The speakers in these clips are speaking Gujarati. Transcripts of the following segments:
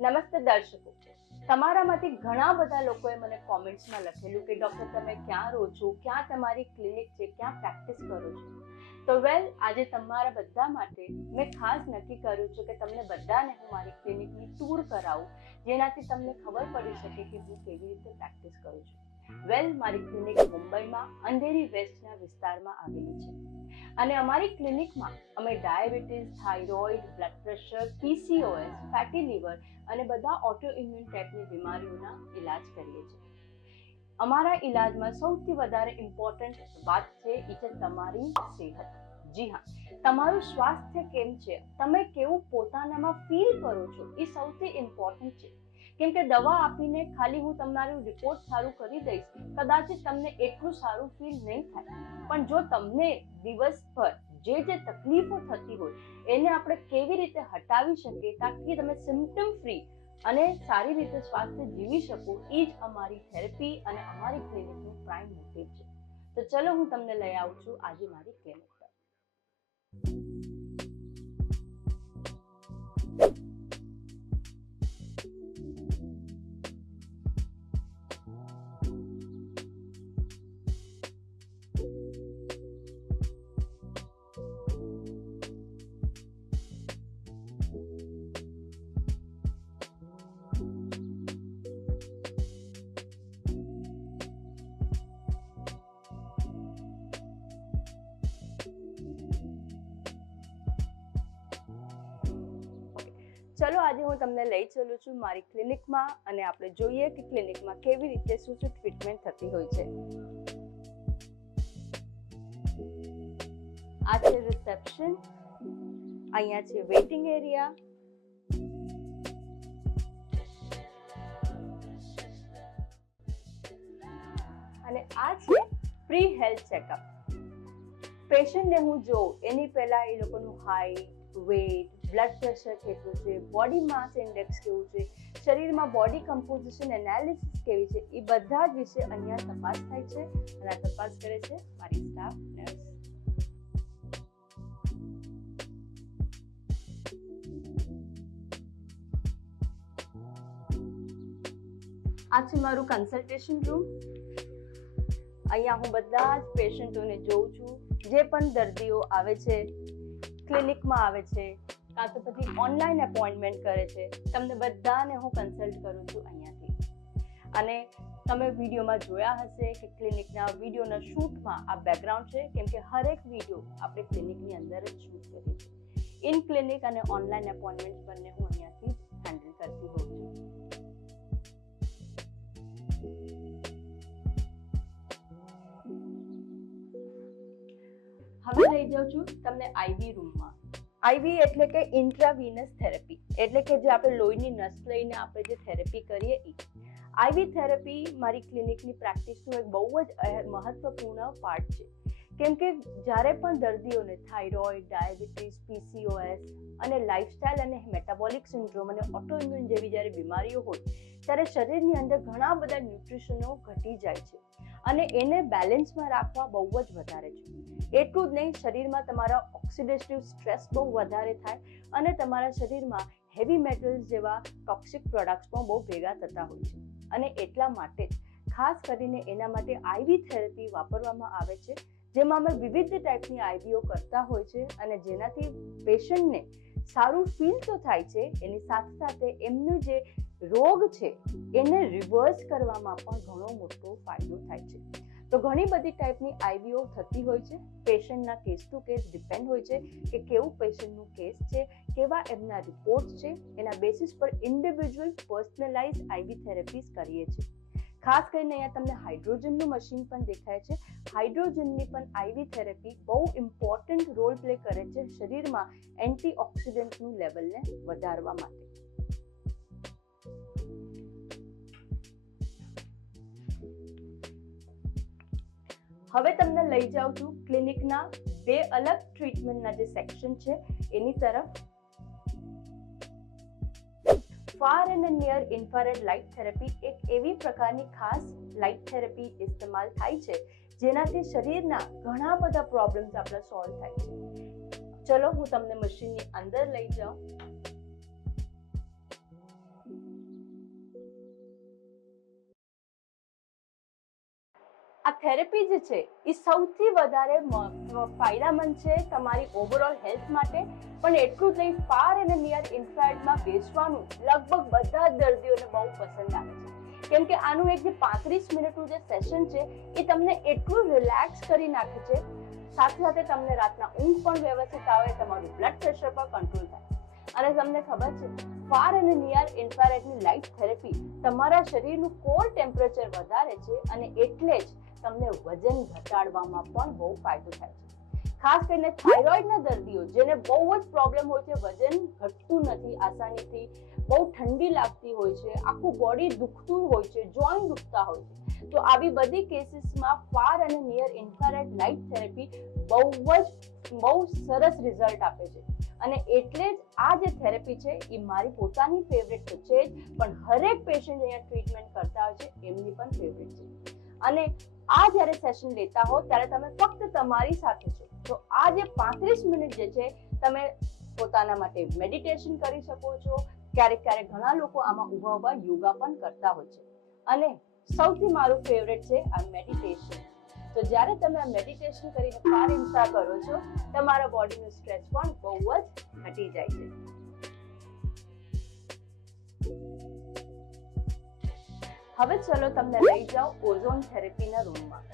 નમસ્તે દર્શકો, તમારામાંથી ઘણા બધા લોકોએ મને કોમેન્ટ્સમાં લખેલું કે ડૉક્ટર તમે ક્યાં રહો છો, ક્યાં તમારી ક્લિનિક છે, ક્યાં પ્રેક્ટિસ કરો છો. તો આજે તમારા બધા માટે મેં ખાસ નક્કી કર્યું છે કે તમને બધાને હું મારી ક્લિનિકની ટૂર કરાવું, જેનાથી તમને ખબર પડી શકે કે હું કેવી રીતે પ્રેક્ટિસ કરું છું. મારી ક્લિનિક મુંબઈમાં અંધેરી વેસ્ટના વિસ્તારમાં આવેલી છે અને અમારી ક્લિનિકમાં અમે diabetes, thyroid, blood pressure, PCOS, fatty liver અને બધા ઓટો ઇમ્યુન ટાઈપની બીમારીઓના ઇલાજ કરીએ છીએ. અમારા ઇલાજમાં સૌથી વધારે ઇમ્પોર્ટન્ટ વાત છે એ છે તમારી સેહત. જી હા, તમારું સ્વાસ્થ્ય કેમ છે, તમે કેવું પોતાનામાં ફીલ કરો છો, એ સૌથી ઇમ્પોર્ટન્ટ છે. કેમ કે દવા આપીને ખાલી હું તમારું રિપોર્ટ સારું કરી દઈશ, કદાચ તમને એટલું સારું ફીલ નહીં થાય. પણ જો તમને દિવસભર જે તકલીફો થતી હોય એને આપણે કેવી રીતે હટાવી શકીએ તાકી તમે સિમ્પટમ ફ્રી અને સારી રીતે સ્વાસ્થ્ય જીવી શકો, એ જ અમારી થેરેપી અને અમારી ક્લિનિકનું પ્રાઇમ મોટિવ છે. તો ચલો હું તમને લઈ આવું છું આજે મારી ક્લિનિક પર. ચલો આજે હું તમને લઈ ચલું છું મારી ક્લિનિકમાં અને આપણે જોઈએ કે ક્લિનિકમાં કેવી રીતે શું ટ્રીટમેન્ટ થતી હોય છે. આ છે રિસેપ્શન, અહીંયા છે વેઇટિંગ એરિયા, અને આ છે પ્રી હેલ્થ ચેકઅપ. પેશન્ટને હું જોઉં એની પહેલા એ લોકોનું હાઈટ, વેઇટ, બ્લડ પ્રેશર કેટલું છે, બોડી માસ ઇન્ડેક્સ કેવું છે, શરીરમાં બોડી કમ્પોઝિશન એનાલિસિસ કેવી છે, એ બધા જ વિશે અહીંયા તપાસ થાય છે અને આ તપાસ કરે છે મારી સ્ટાફ નર્સ. આ છે મારું કન્સલ્ટેશન રૂમ. અહીંયા હું બધા જ પેશન્ટોને જોઉં છું, જે પણ દર્દીઓ આવે છે, ક્લિનિકમાં આવે છે, કાં તો પછી ઓનલાઈન એપોઇન્ટમેન્ટ કરે છે, તમને બધાને હું કન્સલ્ટ કરું છું અહીંયાથી. અને તમે વિડીયોમાં જોયા હશે કે ક્લિનિકના વિડીયોના શૂટમાં આ બેકગ્રાઉન્ડ છે, કેમ કે હરેક વિડીયો આપણે ક્લિનિકની અંદર જ શૂટ કરીએ છીએ. ઇન ક્લિનિક અને ઓનલાઈન એપોઇન્ટમેન્ટ બંને હું અહીંયાથી હેન્ડલ કરતી હોઉં છું. હવે લઈ જાઉં છું તમને આઈવી રૂમમાં. આઈવી એટલે કે ઇન્ટ્રાવીનસ થેરેપી, એટલે કે જે આપણે લોહીની નસ લઈને આપણે જે થેરેપી કરીએ એ. આઈવી થેરેપી મારી ક્લિનિકની પ્રેક્ટિસનું એક બહુ જ મહત્વપૂર્ણ પાર્ટ છે. કેમ કે જ્યારે પણ દર્દીઓને થાઇરોઇડ, ડાયાબિટીસ, PCOS અને લાઇફસ્ટાઇલ અને મેટાબોલિક સિન્ડ્રોમ અને ઓટોઇમ્યુન જેવી જ્યારે બીમારીઓ હોય ત્યારે શરીરની અંદર ઘણા બધા ન્યુટ્રિશનો ઘટી જાય છે અને એને બેલેન્સમાં રાખવા બહુ જ વધારે છે. એટલું જ નહીં, શરીરમાં તમારા ઓક્સિડેટિવ સ્ટ્રેસ બહુ વધારે થાય અને તમારા શરીરમાં હેવી મેટલ્સ જેવા ટોક્સિક પ્રોડક્ટ્સ પણ બહુ ભેગા થતા હોય છે. અને એટલા માટે જ ખાસ કરીને એના માટે આઈવી થેરેપી વાપરવામાં આવે છે, જેમાં અમે વિવિધ ટાઈપની આઈવીઓ કરતા હોય છે અને જેનાથી પેશન્ટને સારું ફીલ તો થાય છે, એની સાથે સાથે એમનું જે રોગ છે એને રિવર્સ કરવામાં પણ ઘણો મોટો ફાયદો થાય છે. તો ઘણી બધી ટાઈપની આઈવીઓ થતી હોય છે. પેશન્ટના કેસ ટુ કેસ ડિપેન્ડ હોય છે કે કેવું પેશન્ટનું કેસ છે, કેવા એમના રિપોર્ટ છે, એના બેસિસ પર ઇન્ડિવિજ્યુઅલ પર્સનલાઇઝ આઈવી થેરેપીઝ કરીએ છીએ. ખાસ કરીને અહીંયા તમને હાઇડ્રોજનનું મશીન પણ દેખાય છે. હાઇડ્રોજનની પણ આઈવી થેરેપી બહુ ઇમ્પોર્ટન્ટ રોલ પ્લે કરે છે શરીરમાં એન્ટીઓક્સિડન્ટનું લેવલને વધારવા માટે. હવે તમને લઈ જાઉં છું ક્લિનિકના બે અલગ ટ્રીટમેન્ટના જે સેક્શન છે એની તરફ. Far and near infrared light therapy એક એવી પ્રકારની ખાસ લાઇટ થેરેપી ઇસ્તેમાલ થાય છે જેનાથી શરીરના ઘણા બધા પ્રોબ્લેમ્સ આપણા સોલ્વ થાય છે. ચલો હું તમને મશીનની અંદર લઈ જાઉં. થેરેપી જે છે એ સૌથી વધારે ફાયદામંદ છે તમારી ઓવરઓલ હેલ્થ માટે, પણ એટલું જ નહીં, ફાર અને નિયર ઇન્ફ્રારેડમાં બેસવાનું લગભગ બધા જ દર્દીઓને બહુ પસંદ આવે છે, કેમ કે આનું એક જે 35 મિનિટનું જે સેશન છે એ તમને એટલું રિલેક્સ કરી નાખે છે, સાથે સાથે તમને રાતના ઊંઘ પણ વ્યવસ્થિત આવે, તમારું બ્લડ પ્રેશર પર કંટ્રોલ થાય. અને તમને ખબર છે, ફાર અને નિયર ઇન્ફ્રારેડની લાઇટ થેરેપી તમારા શરીરનું કોર ટેમ્પરેચર વધારે છે અને એટલે જ તમને વજન ઘટાડવામાં પણ બહુ ફાયદો થાય છે. ખાસ કરીને થાઇરોઇડના દર્દીઓ જેને બહુ જ પ્રોબ્લેમ હોય છે, વજન ઘટતું નથી આસાનીથી, બહુ ઠંડી લાગતી હોય છે, આખું બોડી દુખતું હોય છે, જોઈન્ટ દુખતા હોય છે, તો આવી બધી કેસીસમાં ફાર અને નિયર ઇન્ફ્રારેડ લાઇટ થેરેપી બહુ સરસ રિઝલ્ટ આપે છે. અને એટલે જ આ જે થેરેપી છે એ મારી પોતાની ફેવરેટ તો છે જ, પણ હરેક પેશન્ટ અહીંયા ટ્રીટમેન્ટ કરતા હોય છે એમની પણ ફેવરેટ છે. અને આ જ્યારે સેશન લેતા હો ત્યારે તમે ફક્ત તમારી સાથે છો, તો આ જે 35 મિનિટ જે છે તમે પોતાના માટે મેડિટેશન કરી શકો છો. ક્યારેક ઘણા લોકો આમાં ઊભા યોગા પણ કરતા હોય છે. અને સૌથી મારું ફેવરેટ છે આ મેડિટેશન. તો જ્યારે તમે આ મેડિટેશન કરીને ફાર ઇન્ફ્રા કરો છો, તમારા બોડીનું સ્ટ્રેસ પણ બહુ જ ઘટી જાય છે. હવે ચલો તમને લઈ જાઓ ઓઝોન થેરેપીના રૂમમાં.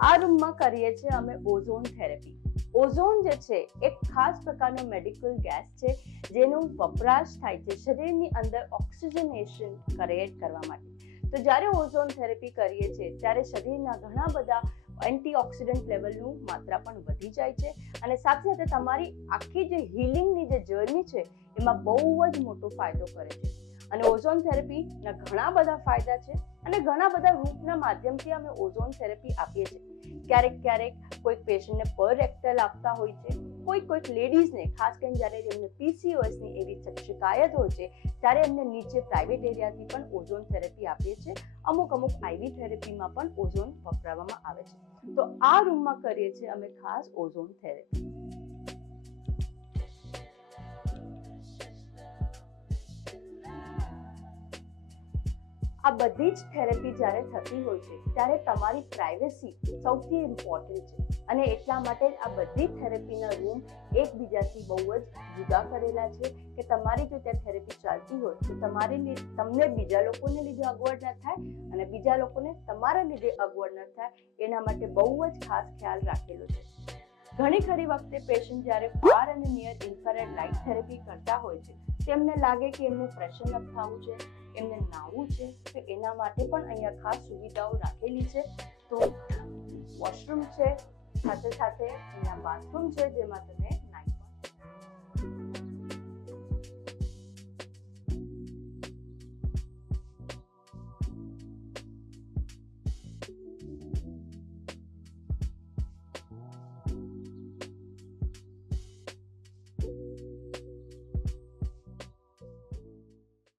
આ રૂમમાં કરીએ છીએ અમે ઓઝોન થેરેપી. ઓઝોન જે છે એક ખાસ પ્રકારનો મેડિકલ ગેસ છે જેનો વપરાશ થાય છે શરીરની અંદર ઓક્સિજનેશન ક્રિએટ કરવા માટે. તો જ્યારે ઓઝોન થેરેપી કરીએ છીએ ત્યારે શરીરના ઘણા બધા એન્ટીઓક્સિડન્ટ લેવલનું માત્રા પણ વધી જાય છે અને સાથે સાથે તમારી આખી જે હિલિંગની જે જર્ની છે એમાં બહુ જ મોટો ફાયદો કરે છે. અને ઓઝોન થેરેપીના ઘણા બધા ફાયદા છે અને ઘણા બધા રૂપના માધ્યમથી અમે ઓઝોન થેરેપી આપીએ છીએ. ક્યારેક કોઈક પેશન્ટને પર રેક્ટલ આપતા હોય છે, કોઈક લેડીઝને ખાસ કરીને જ્યારે એમને PCOSની એવી શિકાયત હોય છે ત્યારે એમને નીચે પ્રાઇવેટ એરિયાથી પણ ઓઝોન થેરેપી આપીએ છીએ. અમુક IV થેરેપીમાં પણ ઓઝોન વપરાવવામાં આવે છે. તો આ રૂમમાં કરીએ છીએ અમે ખાસ ઓઝોન થેરેપી. આ બધી જ થેરેપી જ્યારે થતી હોય છે ત્યારે તમારી પ્રાઇવેસી સૌથી ઇમ્પોર્ટન્ટ છે અને એટલા માટે આ બધી થેરેપીના રૂમ એકબીજાથી બહુ જ જુદા કરેલા છે કે તમારી જો ત્યાં થેરેપી ચાલતી હોય તો તમને બીજા લોકોને લીધે અગવડ ન થાય અને બીજા લોકોને તમારા લીધે અગવડ ન થાય, એના માટે બહુ જ ખાસ ખ્યાલ રાખેલો છે. ઘણી ખરી વખતે પેશન્ટ જ્યારે ફાર અને નિયર ઇન્ફ્રારેડ લાઇટ થેરેપી કરતા હોય છે તેમને લાગે કે એમને ફ્રેશન અપ થવું છે, એમને નાહવું છે, તો એના માટે પણ અહીંયા ખાસ સુવિધાઓ રાખેલી છે. તો વોશરૂમ છે, સાથે અહીંયા બાથરૂમ છે જેમાં તમે